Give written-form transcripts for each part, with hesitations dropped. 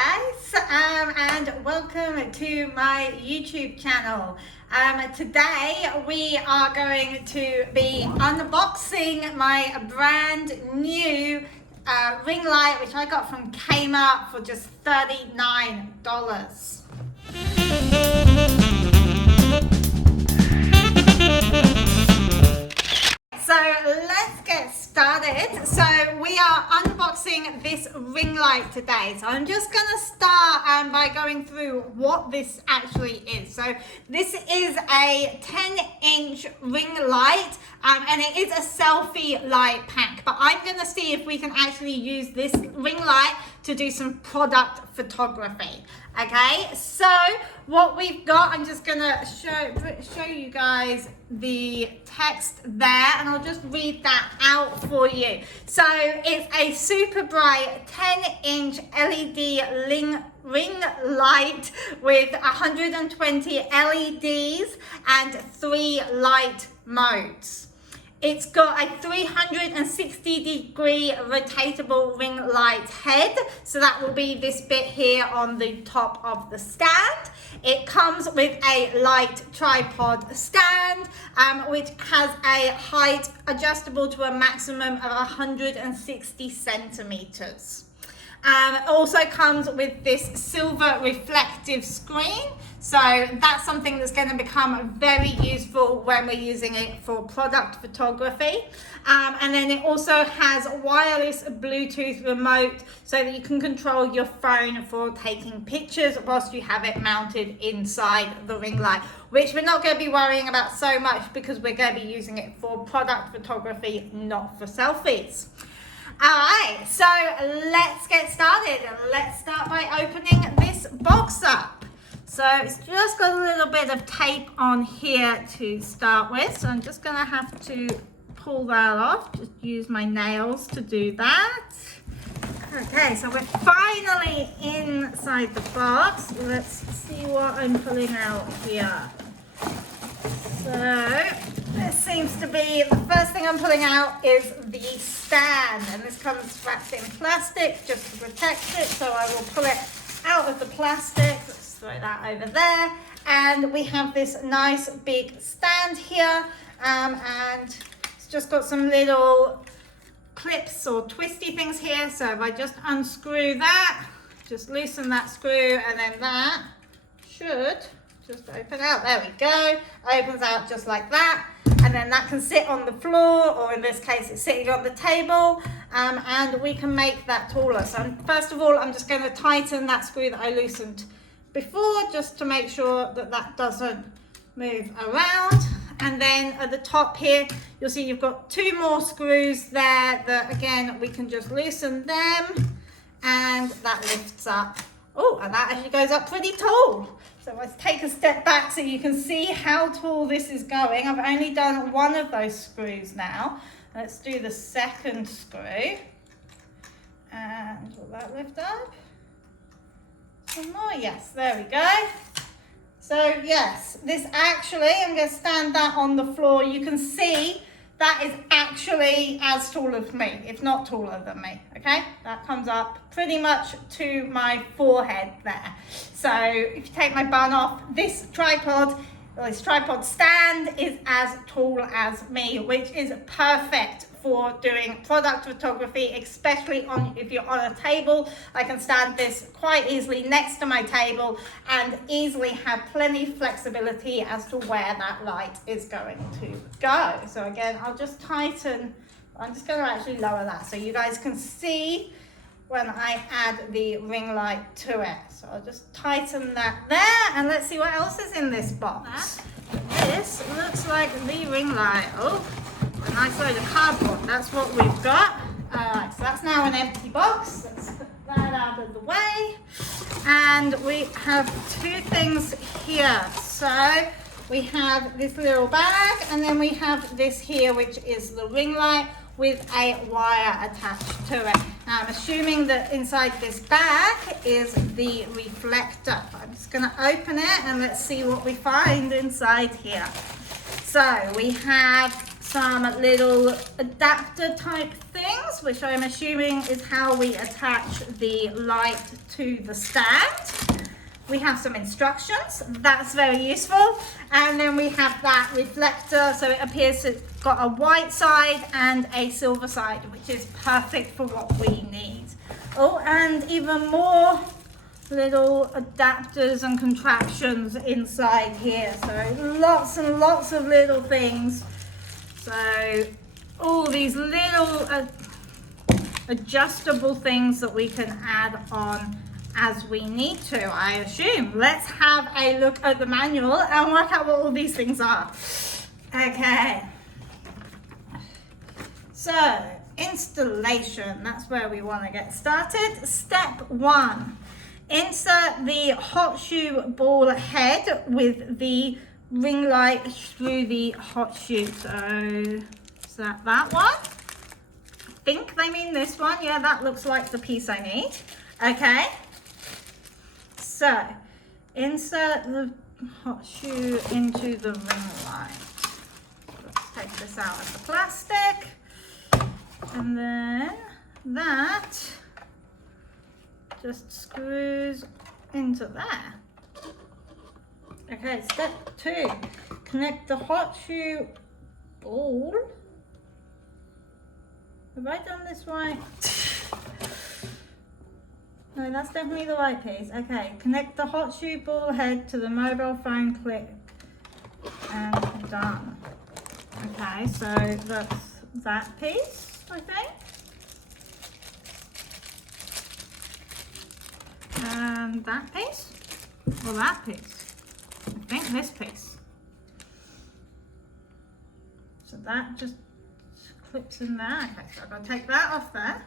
Hi guys, and welcome to my YouTube channel. Today we are going to be unboxing my brand new ring light, which I got from Kmart for just $39. So let's get started. So we are unboxing this ring light today. So I'm just going to start by going through what this actually is. So this is a 10-inch ring light and it is a selfie light pack. But I'm going to see if we can actually use this ring light to do some product photography. Okay, so what we've got, I'm just gonna show you guys the text there, and I'll just read that out for you. So it's a super bright 10-inch LED ring light with 120 LEDs and 3 light modes. It's got a 360-degree rotatable ring light head, so that will be this bit here on the top of the stand. It comes with a light tripod stand, which has a height adjustable to a maximum of 160 centimeters. It also comes with this silver reflective screen, so that's something that's going to become very useful when we're using it for product photography. And then it also has wireless Bluetooth remote so that you can control your phone for taking pictures whilst you have it mounted inside the ring light, which we're not going to be worrying about so much because we're going to be using it for product photography, not for selfies. Alright, so let's get started. Let's start by opening this box up. So it's just got a little bit of tape on here to start with. So I'm just going to have to pull that off. Just use my nails to do that. Okay, so we're finally inside the box. Let's see what I'm pulling out here. So this seems to be, the first thing I'm pulling out is the stand, and this comes wrapped in plastic just to protect it, so I will pull it out of the plastic. Let's throw that over there, and we have this nice big stand here, and it's just got some little clips or twisty things here. So if I just unscrew that, just loosen that screw, and then that should just open out. There we go. Opens out just like that, and then that can sit on the floor, or in this case it's sitting on the table, and we can make that taller. So first of all, I'm just going to tighten that screw that I loosened before, just to make sure that that doesn't move around. And then at the top here, you'll see you've got 2 more screws there that, again, we can just loosen them, and that lifts up. Oh, and that actually goes up pretty tall. So let's take a step back so you can see how tall this is going. I've only done 1 of those screws now. Let's do the second screw. And will that lift up? Some more, yes, there we go. So yes, this actually, I'm going to stand that on the floor. You can see that is actually as tall as me, if not taller than me, okay? That comes up pretty much to my forehead there. So if you take my bun off, this tripod stand is as tall as me, which is perfect for doing product photography, especially if you're on a table. I can stand this quite easily next to my table and easily have plenty of flexibility as to where that light is going to go. So again, I'll just tighten. I'm just going to actually lower that so you guys can see when I add the ring light to it. So I'll just tighten that there, and let's see what else is in this box. This looks like the ring light. Oh, a nice load of cardboard. That's what we've got. Alright, so that's now an empty box. Let's put that out of the way. And we have 2 things here. So we have this little bag, and then we have this here, which is the ring light with a wire attached to it. Now I'm assuming that inside this bag is the reflector. I'm just going to open it and let's see what we find inside here. So we have some little adapter type things. buttons, which I'm assuming is how we attach the light to the stand. We have some instructions, that's very useful. And then we have that reflector, so it appears it's got a white side and a silver side, which is perfect for what we need. Oh, and even more little adapters and contraptions inside here. So lots and lots of little things. So all these little adjustable things that we can add on as we need to, I assume. Let's have a look at the manual and work out what all these things are. Okay. So, installation, that's where we want to get started. Step 1, insert the hot shoe ball head with the ring light through the hot shoe. So, is that one? I think they mean this one. Yeah, that looks like the piece I need. Okay. So, insert the hot shoe into the ring light. Let's take this out of the plastic. And then that just screws into there. Okay, step 2. Connect the hot shoe ball. Have I done this right? No, that's definitely the right piece. Okay, connect the hot shoe ball head to the mobile phone clip and done. Okay, so that's that piece, I think. And that piece, or that piece. I think this piece. So that just clips in there. Okay, so I've got to take that off there.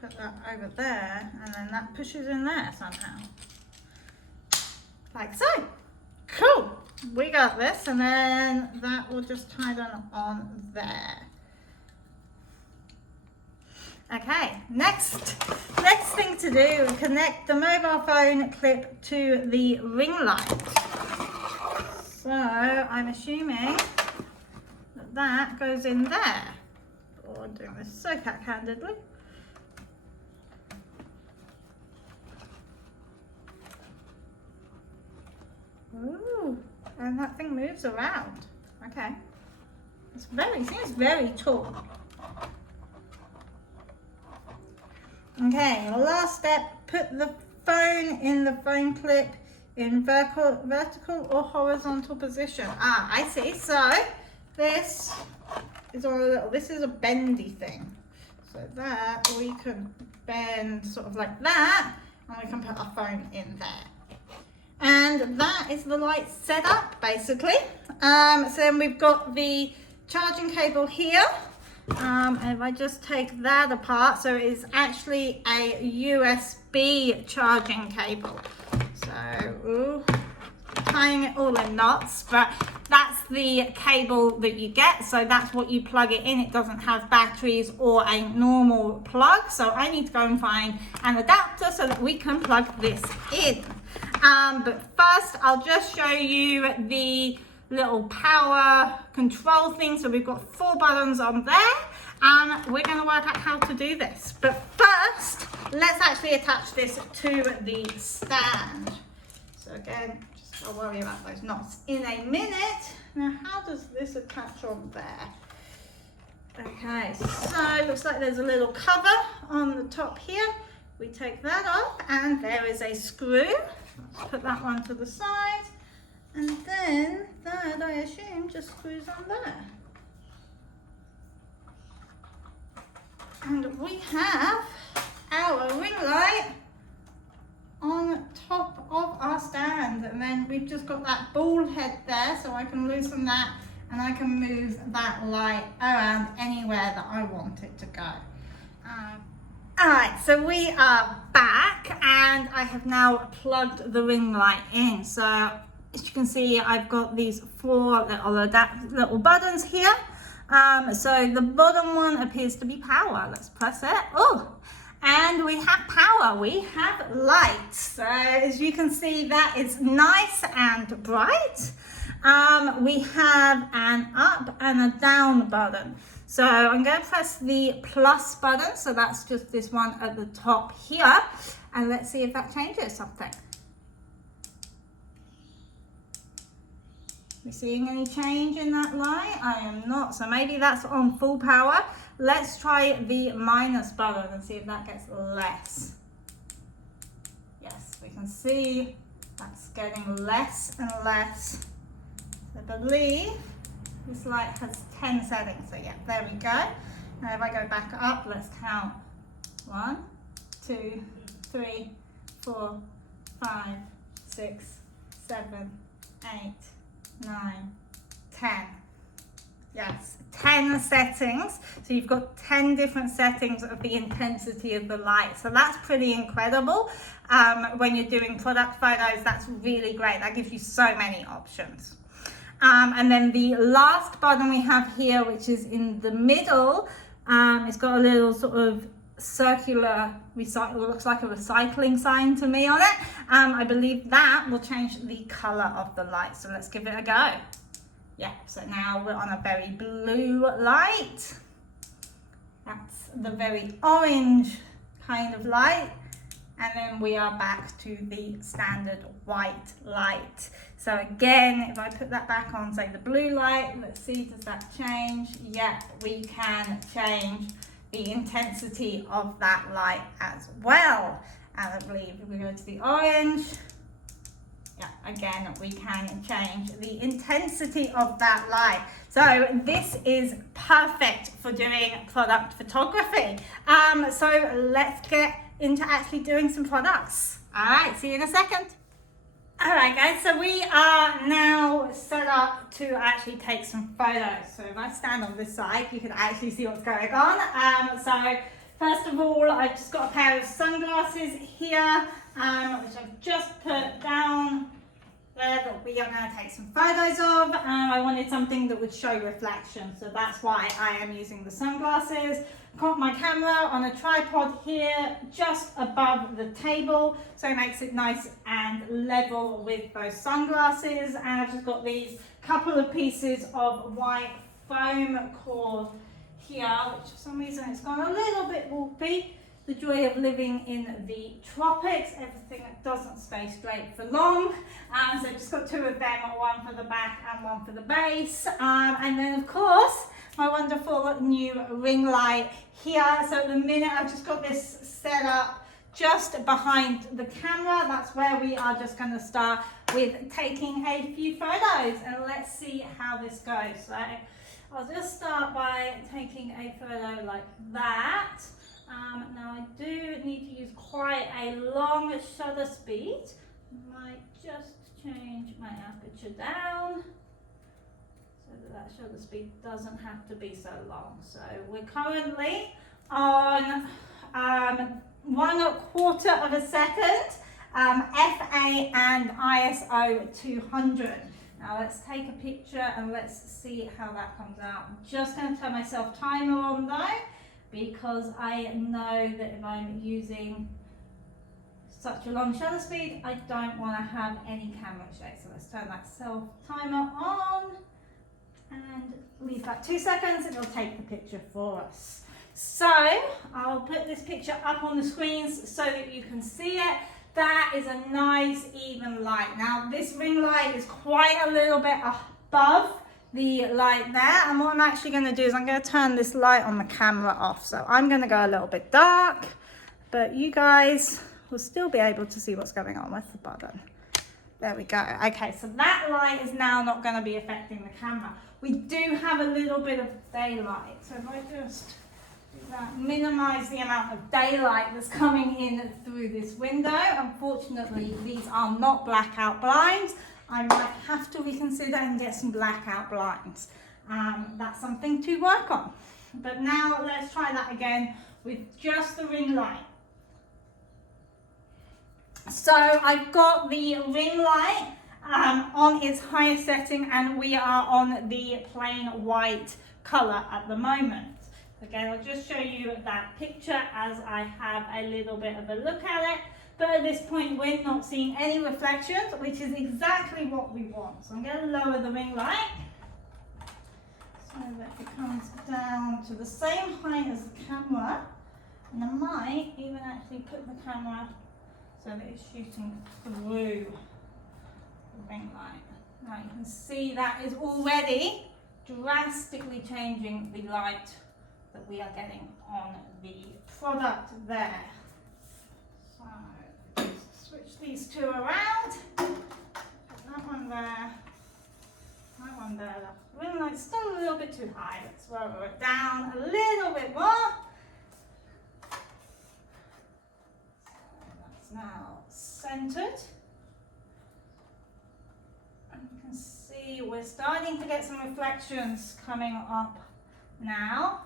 Put that over there, and then that pushes in there somehow. Like so. Cool. We got this, and then that will just tie on there. Okay, next thing to do, connect the mobile phone clip to the ring light. So I'm assuming that goes in there. Oh, I'm doing this so cat-handedly. Ooh, and that thing moves around. Okay. Seems very tall. Okay, the last step, put the phone in the phone clip in vertical or horizontal position. Ah, I see. So this is this is a bendy thing. So that we can bend sort of like that, and we can put our phone in there. And that is the light setup, basically. So then we've got the charging cable here. If I just take that apart, so it is actually a USB charging cable. So, tying it all in knots, but that's the cable that you get. So that's what you plug it in. It doesn't have batteries or a normal plug. So I need to go and find an adapter so that we can plug this in. But first, I'll just show you the little power control thing. So we've got 4 buttons on there. We're going to work out how to do this. But first, let's actually attach this to the stand. So again, just I'll worry about those knots in a minute. Now, how does this attach on there? Okay, so it looks like there's a little cover on the top here. We take that off, and there is a screw. Let's put that one to the side. And then that, I assume, just screws on there. And we have our ring light on top of our stand. And then we've just got that ball head there, so I can loosen that and I can move that light around anywhere that I want it to go. Alright, so we are back, and I have now plugged the ring light in. So as you can see, I've got these 4 little buttons here. So the bottom one appears to be power. Let's press it. Oh, and we have power. We have light. So as you can see, that is nice and bright. We have an up and a down button. So I'm going to press the plus button. So that's just this one at the top here. And let's see if that changes something. You seeing any change in that light? I am not. So maybe that's on full power. Let's try the minus button and see if that gets less. Yes, we can see that's getting less and less. I believe this light has 10 settings. So yeah, there we go. Now if I go back up, let's count. 1, 2, 3, 4, 5, 6, 7, 8, 9, 10. Yes, 10 settings. So you've got 10 different settings of the intensity of the light. So that's pretty incredible. When you're doing product photos, that's really great. That gives you so many options. And then the last button we have here, which is in the middle, it's got a little sort of circular, looks like a recycling sign to me on it. I believe that will change the color of the light. So let's give it a go. Yeah, so now we're on a very blue light. That's the very orange kind of light. And then we are back to the standard white light. So again, if I put that back on, say the blue light, let's see, does that change? Yep, we can change the intensity of that light as well. And I believe if we go to the orange, yeah, again, we can change the intensity of that light. So this is perfect for doing product photography. So let's get into actually doing some products. All right, see you in a second. All right, guys, so we are now set up to actually take some photos. So if I stand on this side, you can actually see what's going on. So first of all, I've just got a pair of sunglasses here, which I've just put down there that we are going to take some photos of. I wanted something that would show reflection, so that's why I am using the sunglasses. Got my camera on a tripod here just above the table, so it makes it nice and level with those sunglasses. And I've just got these couple of pieces of white foam cord here, which for some reason it's gone a little bit warpy. The joy of living in the tropics, everything that doesn't stay straight for long. So I've just got two of them, one for the back and one for the base. And then of course, my wonderful new ring light here. So at the minute, I've just got this set up just behind the camera. That's where we are just going to start with taking a few photos, and let's see how this goes. So I'll just start by taking a photo like that. Now I do need to use quite a long shutter speed. Might just change my aperture down so that shutter speed doesn't have to be so long. So we're currently on 1/4 of a second, FA and ISO 200. Now let's take a picture and let's see how that comes out. I'm just going to turn my self timer on though, because I know that if I'm using such a long shutter speed, I don't want to have any camera shake. So let's turn that self timer on and leave that 2 seconds, and it'll take the picture for us. So I'll put this picture up on the screens so that you can see it. That is a nice even light. Now this ring light is quite a little bit above the light there, and what I'm actually going to do is I'm going to turn this light on the camera off. So I'm going to go a little bit dark, but you guys will still be able to see what's going on with the button. There we go. Okay, so that light is now not going to be affecting the camera. We do have a little bit of daylight, so if I just minimize the amount of daylight that's coming in through this window. Unfortunately, these are not blackout blinds. I might have to reconsider and get some blackout blinds. That's something to work on. But now let's try that again with just the ring light. So I've got the ring light on its highest setting, and we are on the plain white color at the moment. Again, I'll just show you that picture as I have a little bit of a look at it. But at this point, we're not seeing any reflections, which is exactly what we want. So I'm going to lower the ring light. so that it comes down to the same height as the camera. And I might even actually put the camera so that it's shooting through the ring light. Now you can see that is already drastically changing the light that we are getting on the product there. So just switch these two around. Put that one there, that one there. The ring light's still a little bit too high. Let's lower it down a little bit more. Now centered, and you can see we're starting to get some reflections coming up now,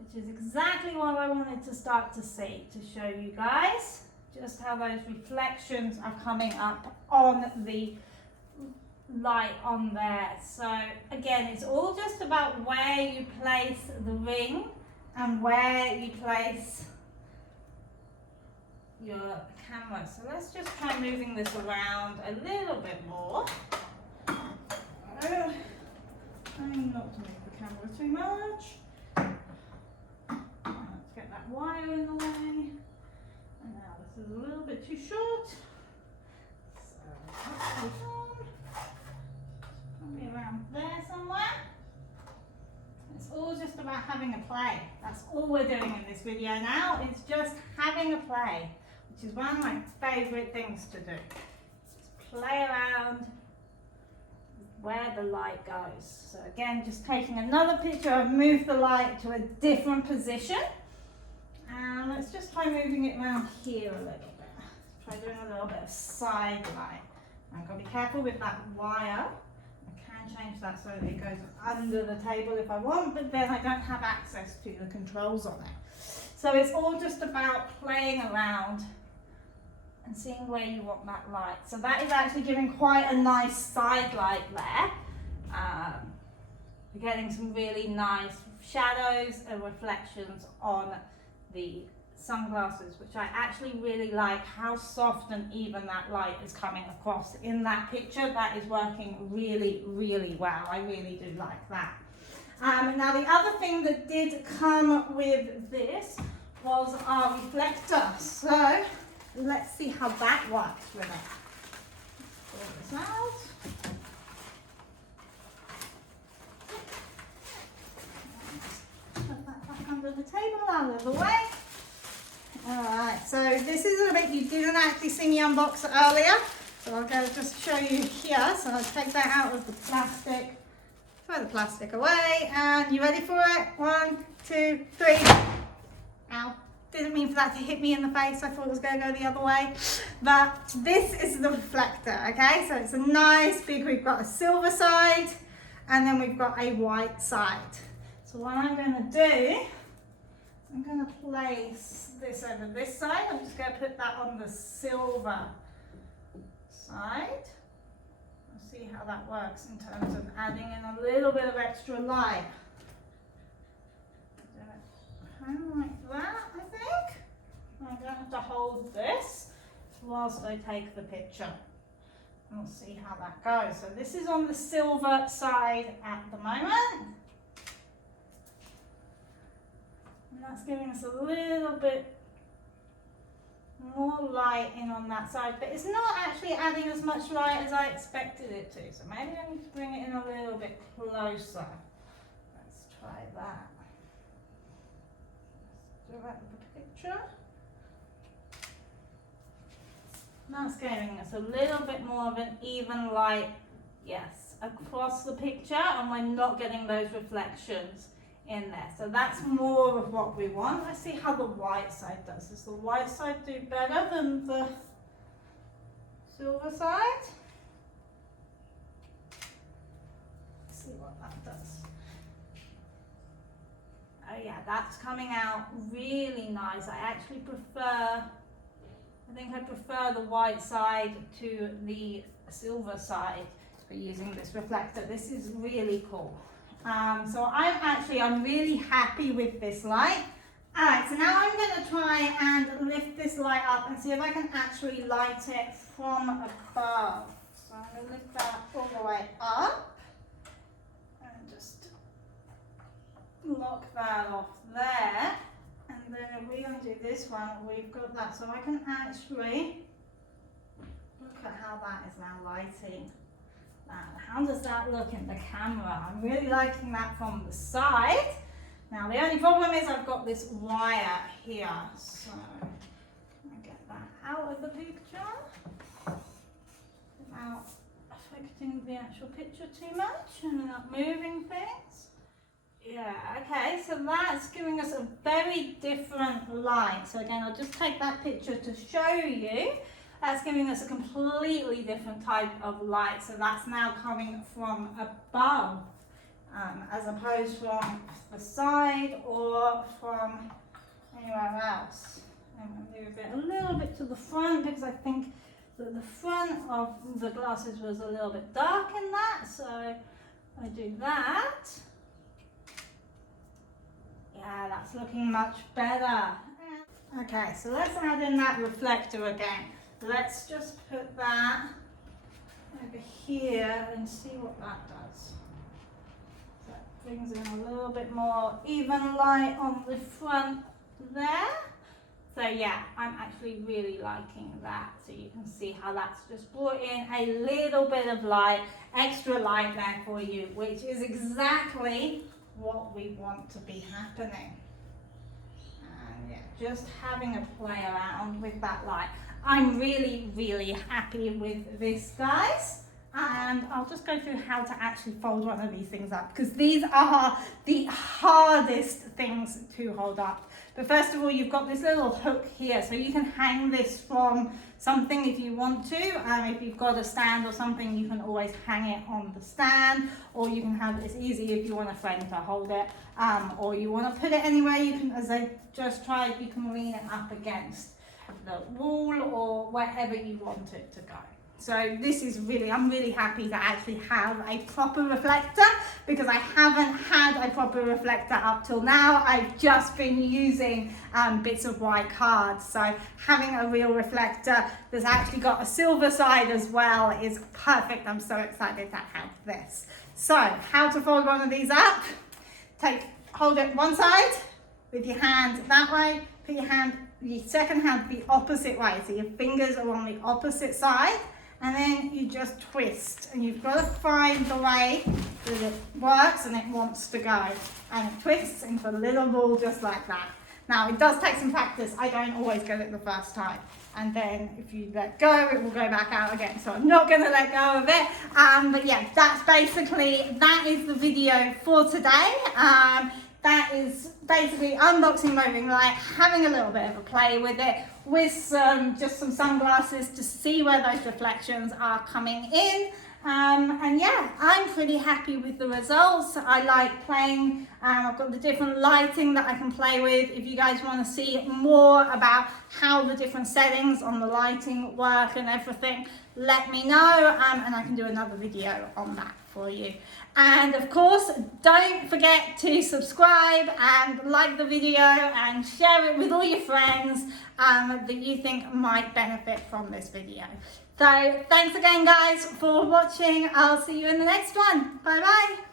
which is exactly what I wanted to start to see, to show you guys just how those reflections are coming up on the light on there. So again, it's all just about where you place the ring and where you place your camera. So let's just try moving this around a little bit more. Trying not to move the camera too much. Let's get that wire in the way. And now this is a little bit too short. So probably around there somewhere. It's all just about having a play. That's all we're doing in this video now. It's just having a play, which is one of my favourite things to do. Just play around with where the light goes. So again, just taking another picture, I've moved the light to a different position. And let's just try moving it around here a little bit. Let's try doing a little bit of side light. I've got to be careful with that wire. I can change that so that it goes under the table if I want, but then I don't have access to the controls on it. So it's all just about playing around and seeing where you want that light. So that is actually giving quite a nice side light there. We're getting some really nice shadows and reflections on the sunglasses, which I actually really like how soft and even that light is coming across in that picture. That is working really, really well. I really do like that. Now the other thing that did come with this was our reflector. So let's see how that works with it. Pull this out. Put that back under the table, out of the way. Alright, so this is a bit you didn't actually see me unbox earlier. So I'll go just show you here. So I'll take that out of the plastic. Throw the plastic away. And you ready for it? 1, 2, 3. Ow. Didn't mean for that to hit me in the face. I thought it was going to go the other way. But this is the reflector, okay? So it's a nice big, we've got a silver side and then we've got a white side. So what I'm going to do, I'm going to place this over this side. I'm just going to put that on the silver side. We'll see how that works in terms of adding in a little bit of extra light. Kind of like that, I think. I'm going to have to hold this whilst I take the picture. We'll see how that goes. So this is on the silver side at the moment. And that's giving us a little bit more light in on that side, but it's not actually adding as much light as I expected it to. So maybe I need to bring it in a little bit closer. Let's try that. Do that with the picture. That's giving us a little bit more of an even light, yes, across the picture, and we're not getting those reflections in there. So that's more of what we want. Let's see how the white side does. Does the white side do better than the silver side? Let's see what that does. Oh yeah, that's coming out really nice. I think I prefer the white side to the silver side for using this reflector. This is really cool. So I'm really happy with this light. Alright, so now I'm going to try and lift this light up and see if I can actually light it from above. So I'm going to lift that all the way up and just lock that off there. And then if we undo this one, we've got that. So I can actually look at how that is now lighting. How does that look in the camera? I'm really liking that from the side. Now the only problem is I've got this wire here. So can I get that out of the picture without affecting the actual picture too much and without moving things? Yeah, okay, so that's giving us a very different light. So again, I'll just take that picture to show you. That's giving us a completely different type of light. So that's now coming from above, as opposed from the side or from anywhere else. I'm going to move it a little bit to the front because I think that the front of the glasses was a little bit dark in that. So I do that. Yeah, that's looking much better. Okay, so let's add in that reflector again. Let's just put that over here and see what that does. So that brings in a little bit more even light on the front there. So yeah, I'm actually really liking that. So you can see how that's just brought in a little bit of light, extra light there for you, which is exactly what we want to be happening. And yeah, just having a play around with that light. I'm really, really happy with this, guys. And I'll just go through how to actually fold one of these things up, because these are the hardest things to hold up. But first of all, you've got this little hook here, so you can hang this from something if you want to. If you've got a stand or something, you can always hang it on the stand, or you can have this easy if you want a friend to hold it, or you want to put it anywhere. You can, as I just tried, you can lean it up against the wall or wherever you want it to go. So this is really, I'm really happy to actually have a proper reflector, because I haven't had a proper reflector up till now. I've just been using bits of white cards. So having a real reflector that's actually got a silver side as well is perfect. I'm so excited to have this. So how to fold one of these up? Hold it one side with your hand that way, put your second hand the opposite way, so your fingers are on the opposite side, and then you just twist, and you've got to find the way that it works and it wants to go, and it twists into a little ball just like that. Now it does take some practice. I don't always get it the first time, and then if you let go, it will go back out again, so I'm not going to let go of it. But yeah, that is the video for today. That is basically unboxing moving light, having a little bit of a play with it, with just some sunglasses to see where those reflections are coming in. And yeah, I'm pretty happy with the results. I like playing. I've got the different lighting that I can play with. If you guys want to see more about how the different settings on the lighting work and everything, let me know, and I can do another video on that for you. And of course, don't forget to subscribe and like the video and share it with all your friends that you think might benefit from this video. So thanks again, guys, for watching. I'll see you in the next one. Bye bye.